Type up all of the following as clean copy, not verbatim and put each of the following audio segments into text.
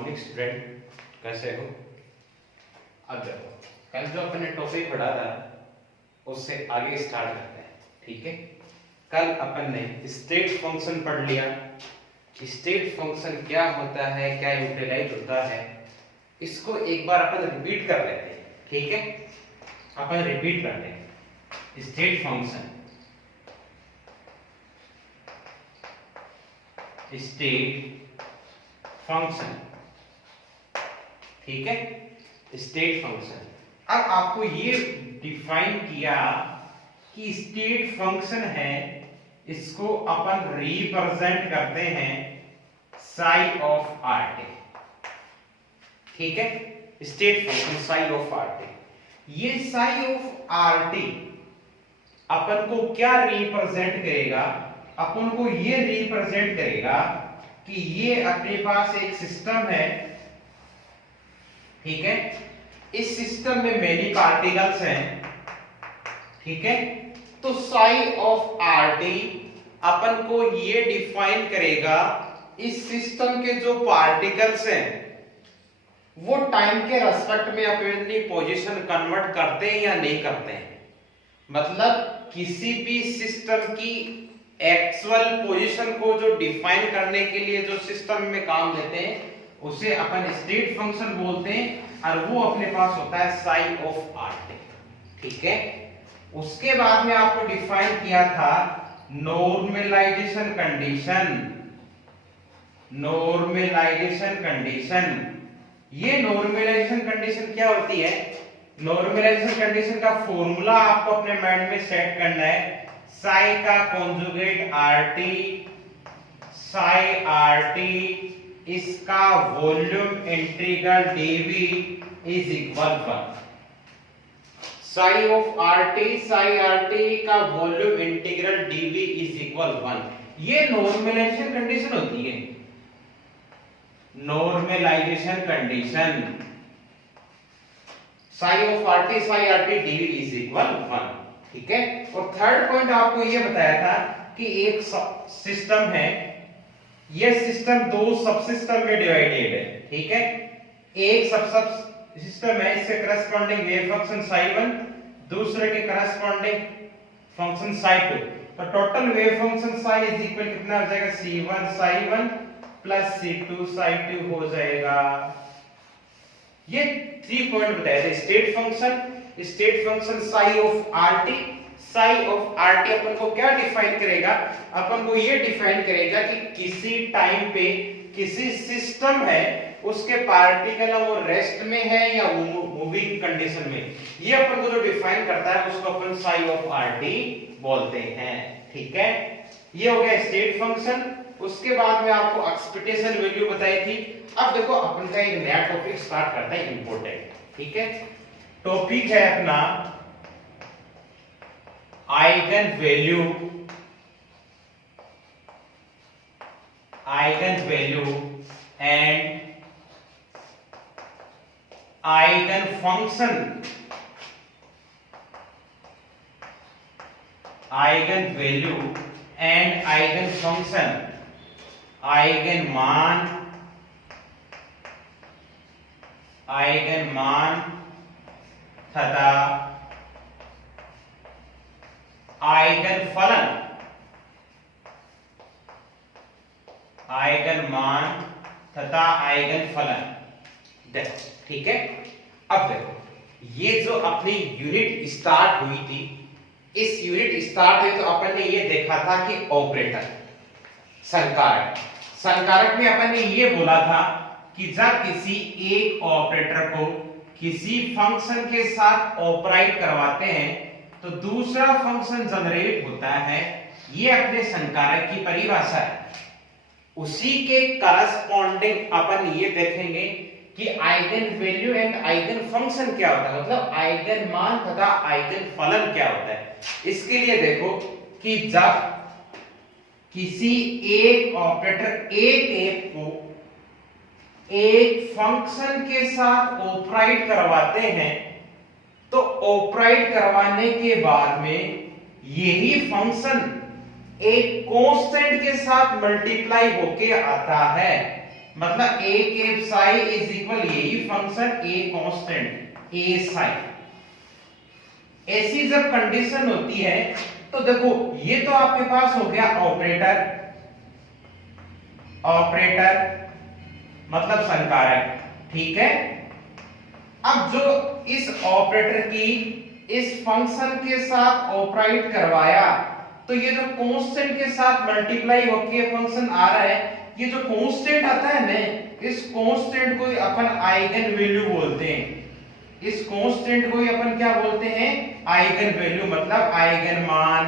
Morning student, कैसे हो? अब देखो, कल जो अपने टॉपिक पढ़ा था उससे आगे स्टार्ट करते हैं। ठीक है, कल अपन ने स्टेट फंक्शन पढ़ लिया। स्टेट फंक्शन क्या होता है, क्या यूटिलाइज होता है, इसको एक बार अपन रिपीट कर लेते हैं। ठीक है, अपन रिपीट करते हैं। स्टेट फंक्शन, स्टेट फंक्शन, ठीक है, स्टेट फंक्शन। अब आपको ये डिफाइन किया कि स्टेट फंक्शन है, इसको अपन रिप्रेजेंट करते हैं साई ऑफ आर टी। ठीक है, state function psi of R T. ये साई ऑफ आर टी अपन को क्या रिप्रेजेंट करेगा? अपन को ये रिप्रेजेंट करेगा कि ये अपने पास एक सिस्टम है। ठीक है, इस सिस्टम में मेनी पार्टिकल्स हैं। ठीक है, तो साई ऑफ आर टी अपन को ये डिफाइन करेगा इस सिस्टम के जो पार्टिकल्स हैं वो टाइम के रेस्पेक्ट में अपनी पोजीशन कन्वर्ट करते हैं या नहीं करते हैं। मतलब किसी भी सिस्टम की एक्चुअल पोजीशन को जो डिफाइन करने के लिए जो सिस्टम में काम लेते हैं उसे अपन स्टेट फंक्शन बोलते हैं, और वो अपने पास होता है साई ऑफ आर टी। ठीक है, उसके बाद में आपको डिफाइन किया था नॉर्मलाइजेशन कंडीशन। नॉर्मलाइजेशन कंडीशन, ये नॉर्मलाइजेशन कंडीशन क्या होती है? नॉर्मलाइजेशन कंडीशन का फॉर्मूला आपको अपने माइंड में सेट करना है। साई का conjugate R T, psi R T, इसका volume integral dV is equal 1। Psi of R T, psi R T का volume integral dV is equal 1। ये नॉर्मलाइजेशन कंडीशन होती है। Normalisation condition, psi of R T, psi R T dV is equal 1। ठीक है, और third point आपको ये बताया था कि एक सिस्टम है, ये सिस्टम दो सब सिस्टम में डिवाइडेड है। ठीक है, एक सब सिस्टम है, इसके करस्पॉन्डिंग वेव फंक्शन psi1, दूसरे के करस्पॉन्डिंग फंक्शन psi2। तो total wave function psi is equal कितना हो जाएगा? c1 psi1 plus c2 psi2 हो जाएगा। ये 3 पॉइंट बताए थे। State function psi of R T. Psi of R T अपन को क्या डिफाइन करेगा? अपन को ये डिफाइन करेगा कि किसी टाइम पे किसी सिस्टम है, उसके पार्टिकल वो रेस्ट में है या मूविंग कंडीशन में, ये अपन को जो डिफाइन करता है उसको अपन साई ऑफ आर टी बोलते हैं। ठीक है, ये हो गया स्टेट फंक्शन। उसके बाद में आपको एक्सपेक्टेशन वैल्यू बताई थी। अब देखो अपन का एक नया टॉपिक स्टार्ट करता है, इंपॉर्टेंट। ठीक है, टॉपिक है अपना eigen value, eigen value and eigen function. Eigen value and eigen function, eigen मान तथा आइगन फलन। आइगन मान तथा आइगन फलन। देखो, ठीक है, अब देखो, ये जो अपनी यूनिट स्टार्ट हुई थी, इस यूनिट स्टार्ट हुई तो अपन ने ये देखा था कि ऑपरेटर संकारक में अपन ने ये बोला था कि जब किसी एक ऑपरेटर को किसी फंक्शन के साथ ऑपरेट करवाते हैं तो दूसरा फंक्शन जनरेट होता है। ये अपने संकारक की परिभाषा है। उसी के करस्पॉन्डिंग अपन ये देखेंगे कि eigen value and eigen function क्या होता है, मतलब आइगन मान तथा आइगन फलन क्या होता है। इसके लिए देखो कि जब किसी एक ऑपरेटर एक को एक फंक्शन के साथ ऑपरेट करवाते हैं तो ऑपरेट करवाने के बाद में यही फंक्शन एक कांस्टेंट के साथ मल्टीप्लाई होके आता है। मतलब a cap psi is equal यही function a constant a psi. ऐसी जब कंडीशन होती है तो देखो ये तो आपके पास हो गया ऑपरेटर, ऑपरेटर मतलब संकारक, ठीक है। अब जो इस ऑपरेटर की इस फंक्शन के साथ ऑपरेट करवाया तो ये जो कांस्टेंट के साथ मल्टीप्लाई होके फंक्शन आ रहा है, ये जो कांस्टेंट आता है ना, इस कांस्टेंट को अपन आइगन वैल्यू बोलते हैं। इस कांस्टेंट को ही अपन क्या बोलते हैं, आइगन वैल्यू मतलब आइगन मान।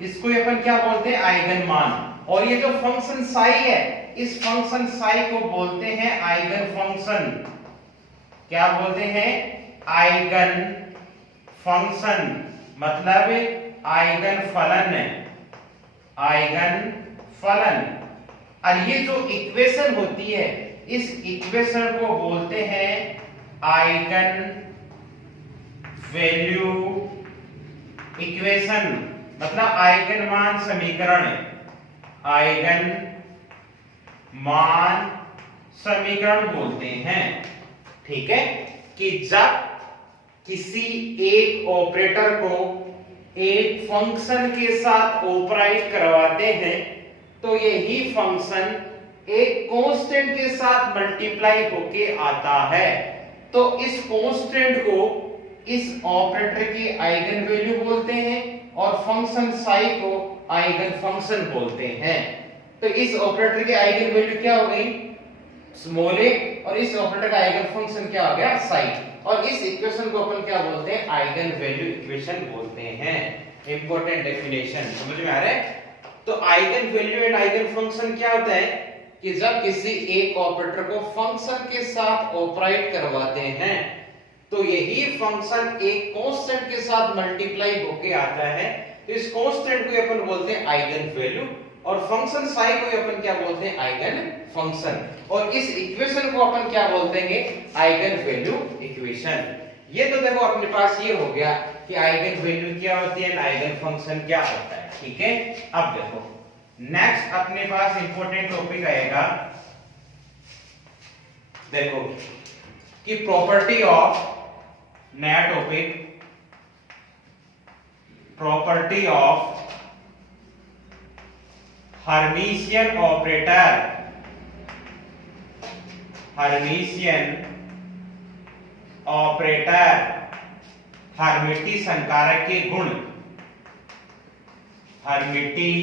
इसको ही अपन क्या बोलते हैं, आइगन मान। और ये जो फंक्शन साई है, इस फंक्शन साई को बोलते हैं आइगन फंक्शन। क्या बोलते हैं, आइगन फंक्शन मतलब आइगन फलन, आइगन फलन। और ये जो इक्वेशन होती है, इस इक्वेशन को बोलते हैं आइगन वैल्यू इक्वेशन, मतलब आइगन मान समीकरण, आइगन मान समीकरण बोलते हैं, ठीक है। कि जब किसी एक ऑपरेटर को एक फंक्शन के साथ ऑपरेट करवाते हैं तो यही फंक्शन एक कांस्टेंट के साथ मल्टीप्लाई होके आता है। तो इस कांस्टेंट को इस ऑपरेटर की आइगन वैल्यू बोलते हैं और फंक्शन साई को आइगन फंक्शन बोलते हैं। तो इस ऑपरेटर की आइगन वैल्यू क्या हो गई, स्मॉल a, और इस ऑपरेटर का आइगन फंक्शन क्या हो गया, साई। और इस इक्वेशन को अपन क्या बोलते हैं, आइगन वैल्यू इक्वेशन बोलते हैं। इंपॉर्टेंट डेफिनेशन समझ में आ रहा है। तो eigen value and eigen function क्या होता है कि जब किसी एक ऑपरेटर को फंक्शन के साथ ऑपरेट करवाते हैं तो यही फंक्शन एक कांस्टेंट के साथ मल्टीप्लाई होके आता है। तो इस कांस्टेंट को अपन बोलते हैं आइगन वैल्यू और फंक्शन साई को अपन क्या बोलते हैं, आइगन फंक्शन। और इस इक्वेशन को अपन क्या बोलते हैं, आइगन वैल्यू इक्वेशन। ये तो देखो अपने पास ये हो गया कि आइगन वैल्यू क्या होती है, आइगन फंक्शन क्या होता है, ठीक है। अब देखो नेक्स्ट अपने पास इंपॉर्टेंट टॉपिक आएगा, देखो कि प्रॉपर्टी ऑफ, नया topic, property of Hermitian operator, Hermitian operator, हर्मिटी संकारक के गुण, हर्मिटी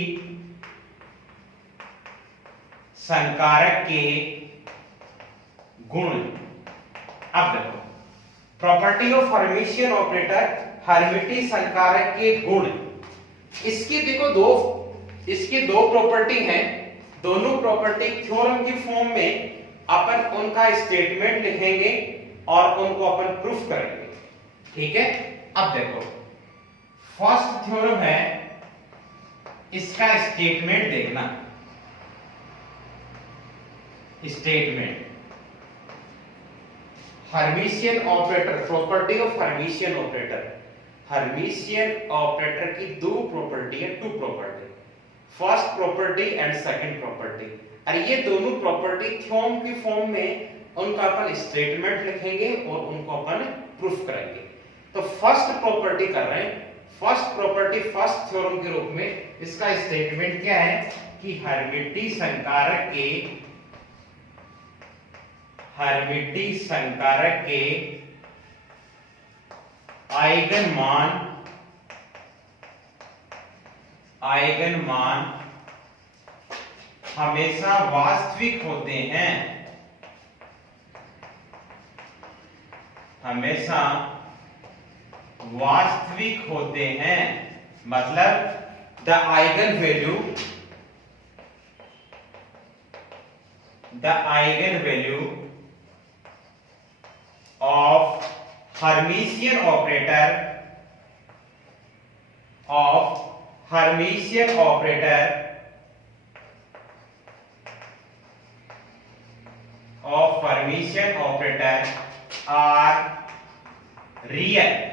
संकारक के गुण। अब देखो प्रॉपर्टी ऑफ हर्मिशियन ऑपरेटर, हर्मिटी संकारक के गुण। इसकी देखो इसकी दो प्रॉपर्टी हैं, दोनों प्रॉपर्टी थ्योरम की फॉर्म में अपन उनका स्टेटमेंट लिखेंगे और उनको अपन प्रूफ करेंगे, ठीक है। अब देखो फर्स्ट थ्योरम है, इसका स्टेटमेंट देखना, statement Hermitian operator, property of Hermitian operator. Hermitian operator की दो प्रॉपर्टी है, two property, first property and second property. और ये दोनों प्रॉपर्टी थ्योरम की फॉर्म में उनका अपन स्टेटमेंट लिखेंगे और उनको अपन प्रूफ करेंगे। तो फर्स्ट प्रॉपर्टी कर रहे हैं, फर्स्ट प्रॉपर्टी फर्स्ट थ्योरम के रूप में इसका स्टेटमेंट क्या है कि हर्मिटी संकारक के, हर्मिटी संकारक के आइगन मान, आइगन मान हमेशा वास्तविक होते हैं, हमेशा वास्तविक होते हैं। मतलब the eigenvalue, the eigen value of Hermitian operator, of Hermitian operator, of Hermitian operator are real.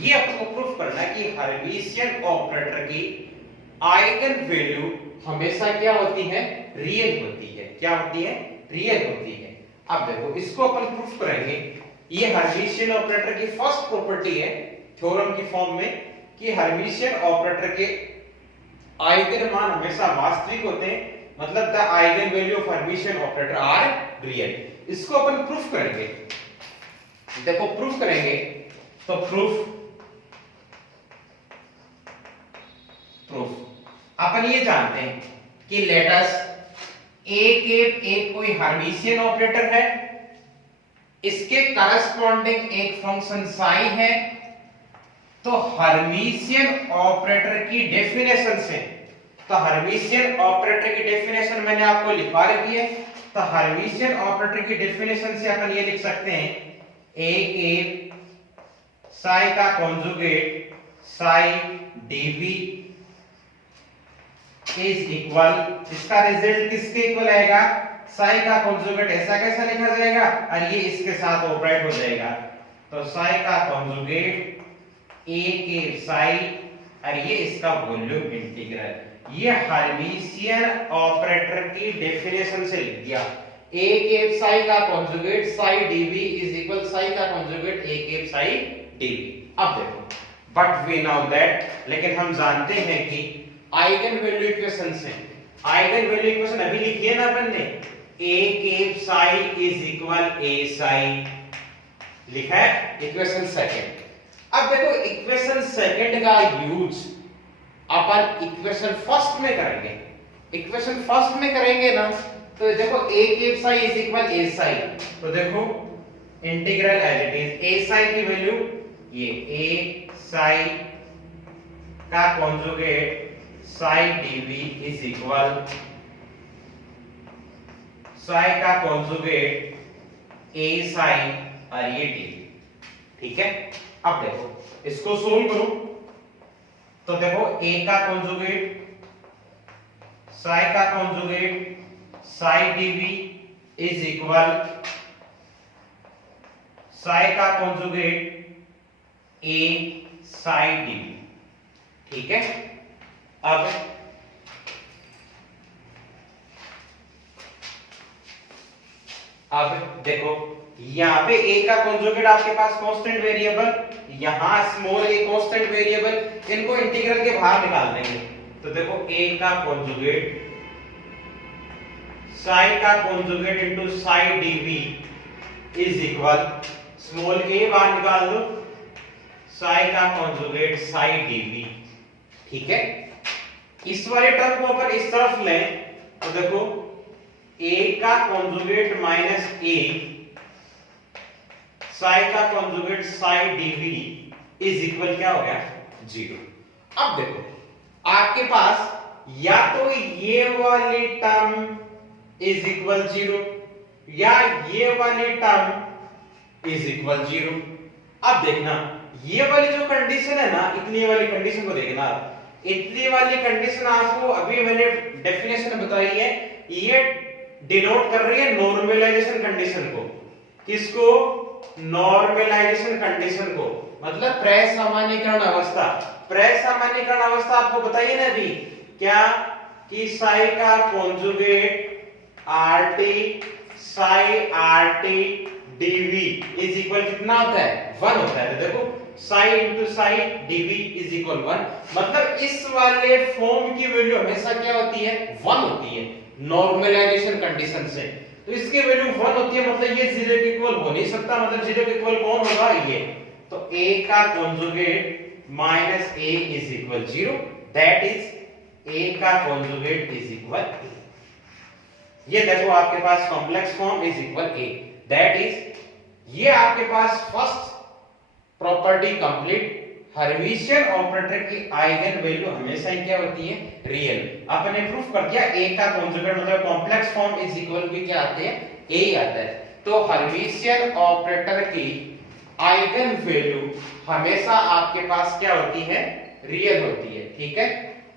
ये आपको प्रूफ करना है कि हर्मिशियन ऑपरेटर की आइगन वैल्यू हमेशा क्या होती है, रियल होती है। क्या होती है, रियल होती है। अब देखो इसको अपन प्रूफ करेंगे। ये हर्मिशियन ऑपरेटर की फर्स्ट प्रॉपर्टी है थ्योरम की फॉर्म में कि हर्मिशियन ऑपरेटर के आइगन मान हमेशा वास्तविक होते हैं, मतलब the eigen value of Hermitian operator are real. इसको अपन प्रूफ करेंगे। देखो प्रूफ करेंगे तो प्रूफ अपन ये जानते हैं कि लेट अस एक कोई हर्मिशियन ऑपरेटर है, इसके करस्पॉन्डिंग एक फंक्शन साई है। तो हर्मिशियन ऑपरेटर की डेफिनेशन से, तो हर्मिशियन ऑपरेटर की डेफिनेशन मैंने आपको लिखवा रखी है। तो हर्मिशियन ऑपरेटर की डेफिनेशन से अपन ये लिख सकते हैं एक साई का conjugate psi dv is equal, इसका रिजल्ट किसके इक्वल आएगा, साई का कॉन्जुगेट। ऐसा कैसा लिखा जाएगा, और ये इसके साथ ऑपरेट हो जाएगा। तो साई का कॉन्जुगेट ए के साई, और ये इसका वॉल्यूम इंटीग्रल। ये हर्मिशियन ऑपरेटर की डेफिनेशन से लिख दिया। ए के साई का conjugate psi dv is equal psi का कॉन्जुगेट ए के साई डीवी। अब देखो बट वी नो दैट, लेकिन हम जानते हैं कि आइगन वैल्यू इक्वेशन से, आइगन वैल्यू इक्वेशन अभी लिखी है ना अपन ने, a cap psi is equal a psi, लिखा है इक्वेशन सेकंड। अब देखो इक्वेशन सेकंड का यूज अपन इक्वेशन फर्स्ट में करेंगे। इक्वेशन फर्स्ट में करेंगे ना, तो देखो a cap psi is equal a psi, तो देखो integral as it is a psi की वैल्यू ये a साई का conjugate psi dv is equal psi का कॉन्जुगेट ए साई और ये डीवी। ठीक है, अब देखो इसको सोल्व करो तो देखो ए का कॉन्जुगेट साई का conjugate psi dv is equal psi का कॉन्जुगेट ए साई डीवी। ठीक है, अब देखो यहाँ पे a का कॉन्जुगेट आपके पास कांस्टेंट वेरिएबल, यहाँ स्मॉल a कांस्टेंट वेरिएबल, इनको इंटीग्रल के बाहर निकाल देंगे। तो देखो a का कॉन्जुगेट साई का conjugate into psi dv is equal small a बाहर निकाल दो, साई का कॉन्जुगेट साई डीवी। ठीक है, इस वाले टर्म को अपन इस तरफ लें तो देखो a का कॉन्जुगेट माइनस a साई का conjugate psi dv is equal क्या हो गया, 0। अब देखो आपके पास या तो ये वाली टर्म इज इक्वल 0 या ये वाली टर्म इज इक्वल 0। अब देखना ये वाली जो कंडीशन है ना, इतनी वाली कंडीशन को देखना, इतनी वाली कंडीशन आपको अभी मैंने डेफिनेशन बताई है, ये डिनोट कर रही है नॉर्मलाइजेशन कंडीशन को। किसको, नॉर्मलाइजेशन कंडीशन को, मतलब प्रसामान्यीकरण अवस्था। प्रसामान्यीकरण अवस्था आपको बताइए ना अभी क्या, कि साई का conjugate RT psi RT dv is equal कितना होता है, 1 होता है। तो देखो psi into psi dv is equal 1, मतलब इस वाले फॉर्म की वैल्यू हमेशा क्या होती है, 1 होती है नॉर्मलाइजेशन कंडीशन से। तो इसकी वैल्यू 1 होती है, मतलब ये 0 के इक्वल हो नहीं सकता, मतलब 0 के इक्वल कौन होगा, ये। तो a का conjugate minus a is equal 0, that is a का कॉन्जुगेट इज इक्वल a। ये देखो आपके पास complex form is equal a, that is ये आपके पास first property complete. Hermitian operator की आइगन वैल्यू हमेशा ही क्या होती है, रियल। आपने प्रूफ कर दिया a का कॉन्जुगेट मतलब complex form is equal to क्या आते हैं, a ही आता है। तो हर्मिशियन ऑपरेटर की आइगन वैल्यू हमेशा आपके पास क्या होती है, रियल होती है। ठीक है,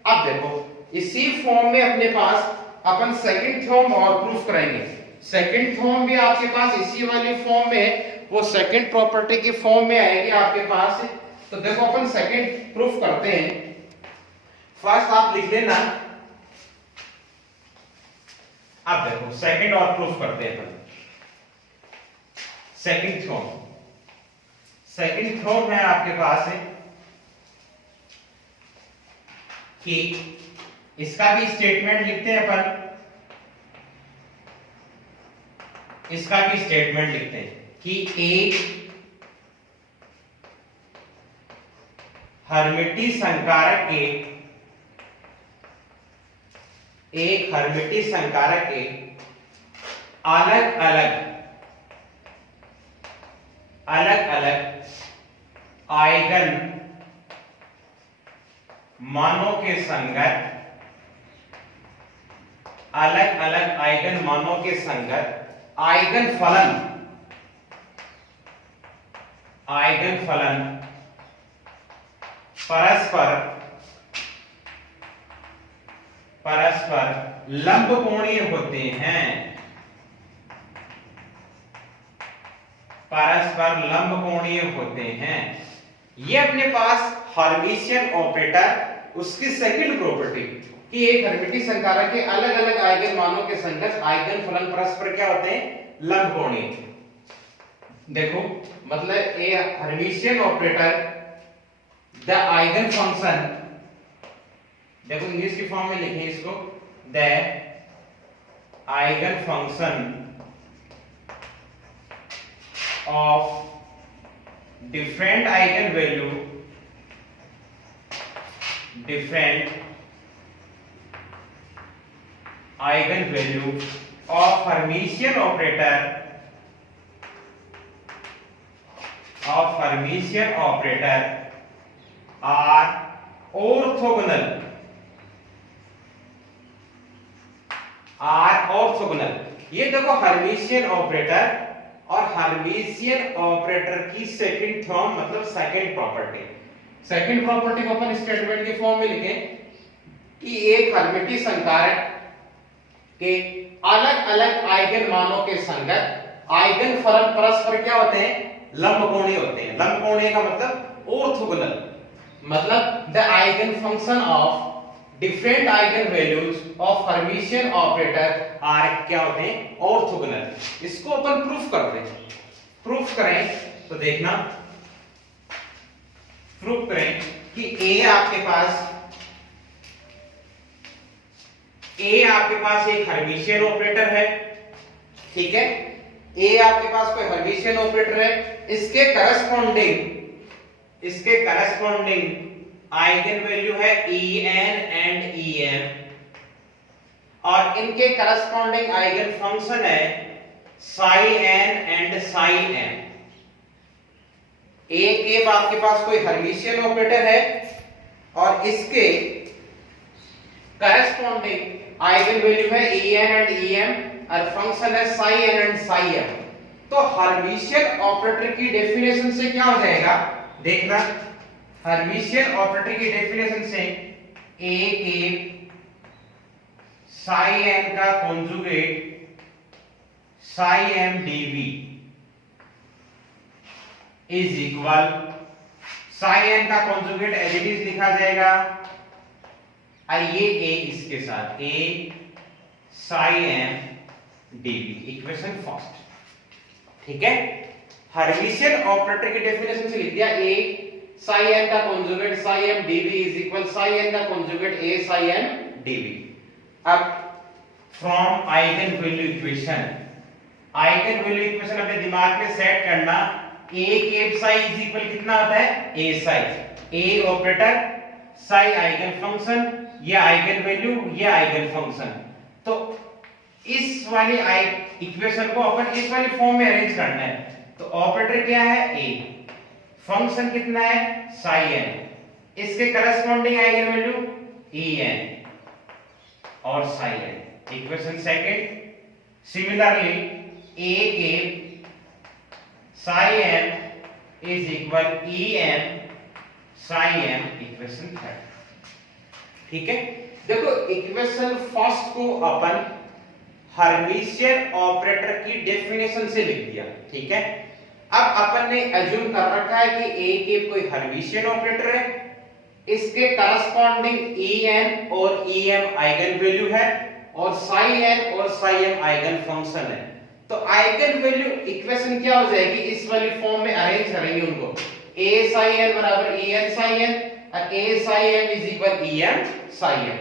अब देखो इसी फॉर्म में अपने पास अपन सेकंड थ्योरम और प्रूफ करेंगे। सेकंड थ्योरम भी आपके पास इसी वाली फॉर्म में, वो सेकंड प्रॉपर्टी की फॉर्म में आएगी आपके पास। तो देखो अपन सेकंड प्रूफ करते हैं। फर्स्ट आप लिख लेना। अब देखो सेकंड और प्रूफ करते हैं अपन। सेकंड थ्योरम है आपके पास है कि इसका भी स्टेटमेंट लिखते हैं अपन। इसका भी स्टेटमेंट लिखते हैं कि एक हर्मिटी संकारक के अलग अलग आइगन मानों के संगत, अलग अलग आइगन मानों के संगत आइगन फलन परस्पर लंबकोणीय होते हैं। ये अपने पास हर्मिशियन ऑपरेटर उसकी सेकंड प्रॉपर्टी कि एक हर्मिटिक संकारक के अलग अलग आइगन मानों के संगत आइगन फलन परस्पर क्या होते हैं, लंबकोणीय। देखो मतलब a hermitian operator the eigen function, देखो इंग्लिश की फॉर्म में लिखें इसको, the eigen function of different eigen value, different eigen value of Hermitian operator are orthogonal. ये देखो हर्मिशियन ऑपरेटर और हर्मिशियन ऑपरेटर की सेकंड थ्योरम मतलब सेकंड प्रॉपर्टी को अपन स्टेटमेंट की फॉर्म में लिखें कि एक हर्मिटिक संकारक के अलग अलग आइगन मानों के संगत आइगन फलन परस्पर क्या होते हैं, लंबकोणीय होते हैं। लंबकोणीय का मतलब ऑर्थोगोनल, मतलब the eigen function of different eigenvalues of Hermitian operator are क्या होते हैं, ऑर्थोगोनल। इसको अपन प्रूफ करते हैं। प्रूफ करें तो देखना, प्रूफ करें कि ए आपके पास एक हर्मिशियन ऑपरेटर है, ठीक है। ए आपके पास कोई हर्मिशियन ऑपरेटर है, इसके करस्पॉन्डिंग आइगन वैल्यू है En एंड Em और इनके करस्पॉन्डिंग आइगन फंक्शन है psi n and psi m। एक आपके पास कोई हर्मिशियन ऑपरेटर है और इसके करस्पॉन्डिंग आइगन वैल्यू है En एंड Em और फंक्शन है psi n and psi m। तो हर्मिशियन ऑपरेटर की डेफिनेशन से क्या हो जाएगा, देखना, हर्मिशियन ऑपरेटर की डेफिनेशन से a के psi n का conjugate psi m dv is equal, psi n का कॉन्जुगेट एज इट इज लिखा जाएगा और ये a इसके साथ a psi m dv, equation first, ठीक है। हर्मिशियन ऑपरेटर की डेफिनेशन से लिख दिया a psi n का conjugate psi m dv is equal psi n का conjugate a psi m dv। अब फ्रॉम आइगन वैल्यू इक्वेशन अपने दिमाग में सेट करना, a cap psi is equal कितना होता है, a psi, a operator psi eigenfunction, ये आइगन वैल्यू, ये आइगन फंक्शन। तो इस वाली इक्वेशन को अपन इस वाली फॉर्म में अरेंज करना है। तो ऑपरेटर क्या है, a, फंक्शन कितना है psi n, इसके करस्पॉन्डिंग आइगन वैल्यू En और psi n, equation second. Similarly a के psi n is equal En psi m, equation third, ठीक है। देखो इक्वेशन फर्स्ट को अपन हर्मिशियन ऑपरेटर की डेफिनेशन से लिख दिया, ठीक है। अब अपन ने अज्यूम कर रखा है कि a के कोई हर्मिशियन ऑपरेटर है इसके करस्पॉन्डिंग En और Em आइगन वैल्यू है और psi n और psi m आइगन फंक्शन है। तो आइगन वैल्यू इक्वेशन क्या हो जाएगी, इस वाली फॉर्म में अरेंज करेंगे उनको। a psi n बराबर En psi n और a psi m is equal Em psi m।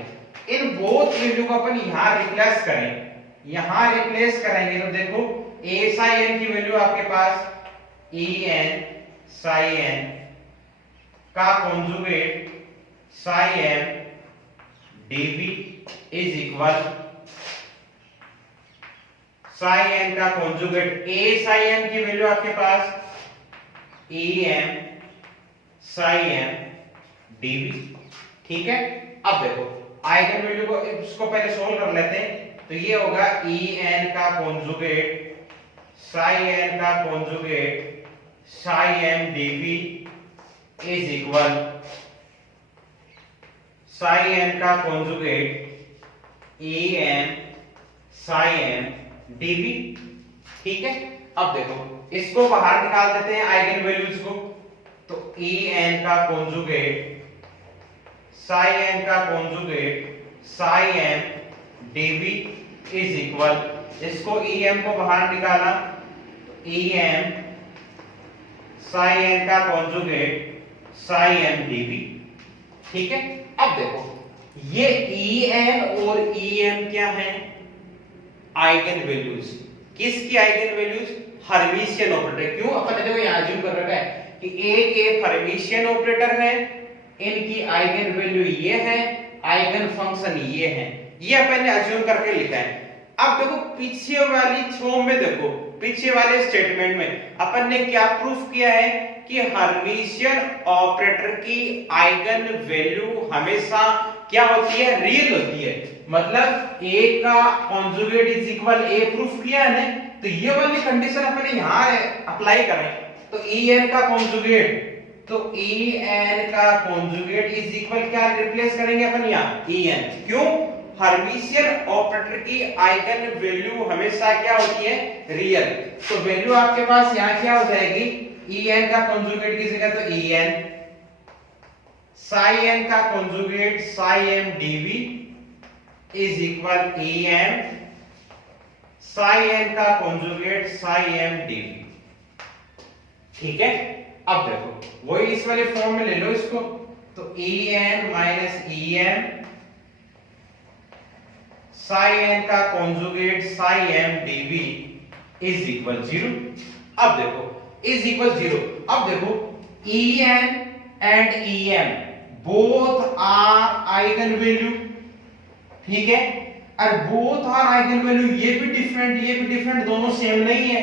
In both value को अपन यहां रिप्लेस करें, यहां रिप्लेस करेंगे तो देखो a psi n की वैल्यू आपके पास En psi n का conjugate psi m dv is equal psi n का कॉन्जुगेट a psi m की वैल्यू आपके पास Em psi m dv। ठीक है, अब देखो आइगन वैल्यू को इसको पहले सोल्व कर लेते हैं। तो ये होगा En का कॉन्जुगेट psi n का conjugate psi m dv is equal psi n का conjugate En psi m dv। ठीक है, अब देखो इसको बाहर निकाल देते हैं आइगन वैल्यूज को। तो En का कॉन्जुगेट psi n का conjugate psi m dv is equal, इसको Em को बाहर निकाला तो Em psi n का कॉन्जुगेट psi m dv। ठीक है, अब देखो ये En और Em क्या है, आइगन वैल्यूज। किसकी आइगन वैल्यूज, हर्मिशियन ऑपरेटर। क्यों, अपन ने देखो यहां अज्यूम कर रखा है कि एक हर्मिशियन ऑपरेटर है, इनकी आइगन वैल्यू ये है, आइगन फंक्शन ये है, ये अपन ने अज्यूम करके लिखा है। अब देखो पीछे वाली फॉर्म में, देखो पीछे वाले स्टेटमेंट में अपन ने क्या प्रूफ किया है कि हर्मिशियन ऑपरेटर की आइगन वैल्यू हमेशा क्या होती है, रियल होती है। मतलब a का conjugate is equal a proof किया है ना, तो ये वाली कंडीशन अपन यहां अप्लाई करें तो En का कॉन्जुगेट, तो En का कॉन्जुगेट इज इक्वल क्या रिप्लेस करेंगे अपन यहां En। क्यों, हर्मिशियन ऑपरेटर की आइगन वैल्यू हमेशा क्या होती है, रियल। तो वैल्यू आपके पास यहां क्या हो जाएगी, En का कॉन्जुगेट की जगह तो En psi n का conjugate psi m dv is equal Em psi n का कॉन्जुगेट psi m dv। ठीक है, अब देखो वही इस वाले फॉर्म में ले लो इसको। तो En minus Em psi n का conjugate psi m dv is equal 0। अब देखो इज इक्वल 0। अब देखो En and Em both are eigenvalue. ठीक है, और बोथ आर आइगन वैल्यू, ये भी डिफरेंट ये भी डिफरेंट, दोनों सेम नहीं है।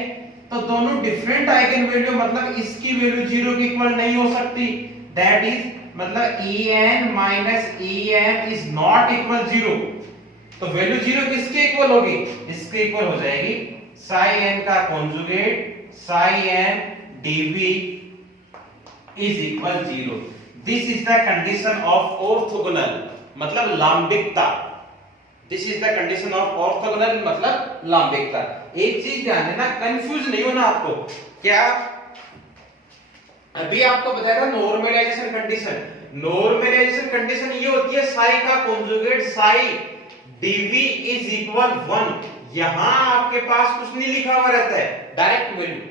तो दोनों डिफरेंट आइगन वैल्यू, मतलब इसकी वैल्यू 0 के इक्वल नहीं हो सकती। दैट इज मतलब En minus Em is not equal 0। तो वैल्यू 0 किसके इक्वल होगी, इसके इक्वल हो जाएगी psi n का conjugate psi m dv is equal 0। This is the condition of orthogonal, मतलब लांबिकता। This is the condition of orthogonal मतलब लांबिकता। एक चीज ध्यान देना, कंफ्यूज नहीं होना आपको। क्या अभी आपको बताया था नॉर्मलाइजेशन कंडीशन। नॉर्मलाइजेशन कंडीशन ये होती है psi का conjugate psi dv is equal 1। यहां आपके पास कुछ नहीं लिखा हुआ रहता है, डायरेक्ट वैल्यू।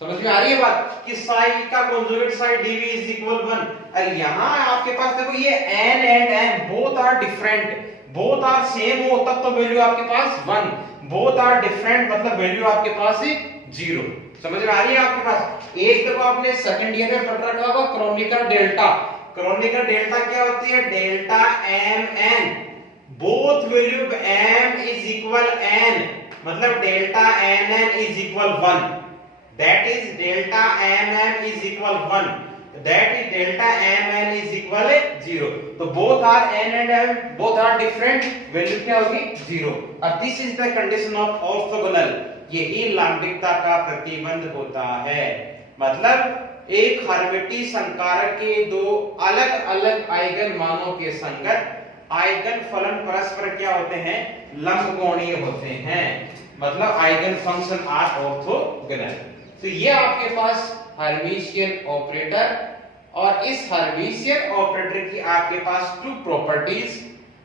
समझ में आ रही है बात कि psi का conjugate psi dv is equal 1। और यहां आपके पास देखो ये n and m both are different, both are same हो तब तो वैल्यू आपके पास 1, बोथ आर डिफरेंट मतलब वैल्यू आपके पास 0। समझ में आ रही है आपके पास। एक देखो आपने सेकंड ईयर में पढ़ रखा होगा क्रोनिकर डेल्टा। क्रोनिकर डेल्टा क्या होती है, delta mn, both value m is equal n, मतलब delta nn is equal 1। That is delta mm is equal 1. That is delta mn is equal 0. तो both are n and m both are different. Value क्या होगी 0. और this is the condition of orthogonal. यही लांबिकता का प्रतिबंध होता है। मतलब एक हर्मिटी संकारक के दो अलग अलग आइगन मानों के संगत आइगन फलन परस्पर क्या होते हैं, लंबकोणीय होते हैं। मतलब आइगन फंक्शन आर ऑर्थोगोनल। तो ये आपके पास हर्मिशियन ऑपरेटर और इस हर्मिशियन ऑपरेटर की आपके पास टू प्रॉपर्टीज,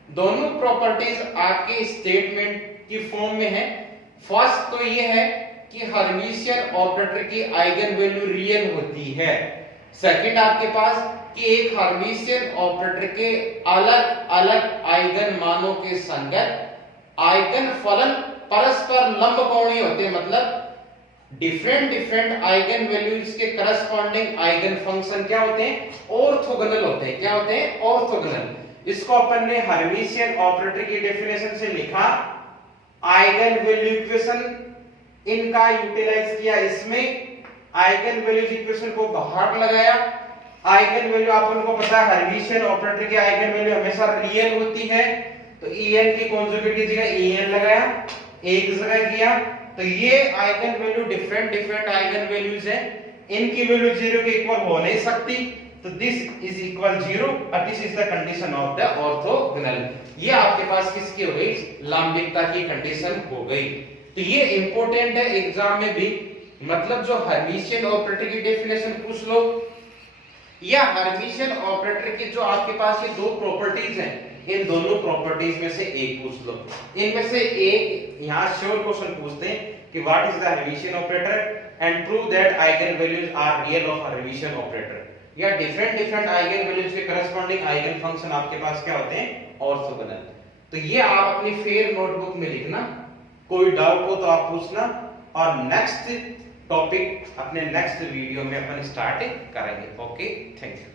दोनों प्रॉपर्टीज आपके स्टेटमेंट की फॉर्म में है। फर्स्ट तो ये है कि हर्मिशियन ऑपरेटर की आइगन वैल्यू रियल होती है। सेकंड आपके पास कि एक हर्मिशियन ऑपरेटर के अलग अलग आइगन मानों के संगत आइगन फलन परस्पर लंबकोणीय होते हैं, मतलब डिफरेंट आइगन वैल्यूज के करस्पॉन्डिंग आइगन फंक्शन क्या होते हैं, ऑर्थोगोनल होते हैं। क्या होते हैं, ऑर्थोगोनल। इसको अपन ने हर्मिशियन ऑपरेटर की डेफिनेशन से लिखा, आइगन वैल्यू इक्वेशन इनका यूटिलाइज किया, इसमें आइगन वैल्यूज इक्वेशन को बाहर लगाया। आइगन वैल्यू अपन को पता है हर्मिशियन ऑपरेटर की आइगन वैल्यू हमेशा रियल होती है, तो en की कॉन्जुगेट की जगह en लगाया, एक जगह किया, तो ये eigen value different eigen values हैं, इनकी वैल्यू 0 के इक्वल हो नहीं सकती, तो दिस इज इक्वल 0 और this is the condition of the orthogonal. ये आपके पास किसकी हो गई, लंबिकता की कंडीशन हो गई। तो ये इंपॉर्टेंट है एग्जाम में भी, मतलब जो हर्मिशियन ऑपरेटर की डेफिनेशन पूछ लो या हर्मिशियन ऑपरेटर की जो आपके पास ये दो प्रॉपर्टीज हैं, इन दोनों प्रॉपर्टीज में से एक पूछ लो। इनमें से एक यहां श्योर क्वेश्चन पूछते हैं कि what is the Hermitian operator and prove that eigenvalues are real of Hermitian operator, या डिफरेंट आइगन वैल्यूज के करस्पॉन्डिंग आइगन फंक्शन आपके पास क्या होते हैं, ऑर्थोगोनल। तो ये आप अपनी फेयर नोटबुक में लिखना, कोई डाउट हो तो आप पूछना, और नेक्स्ट टॉपिक अपने नेक्स्ट वीडियो में अपन स्टार्ट करेंगे। Okay, thank you.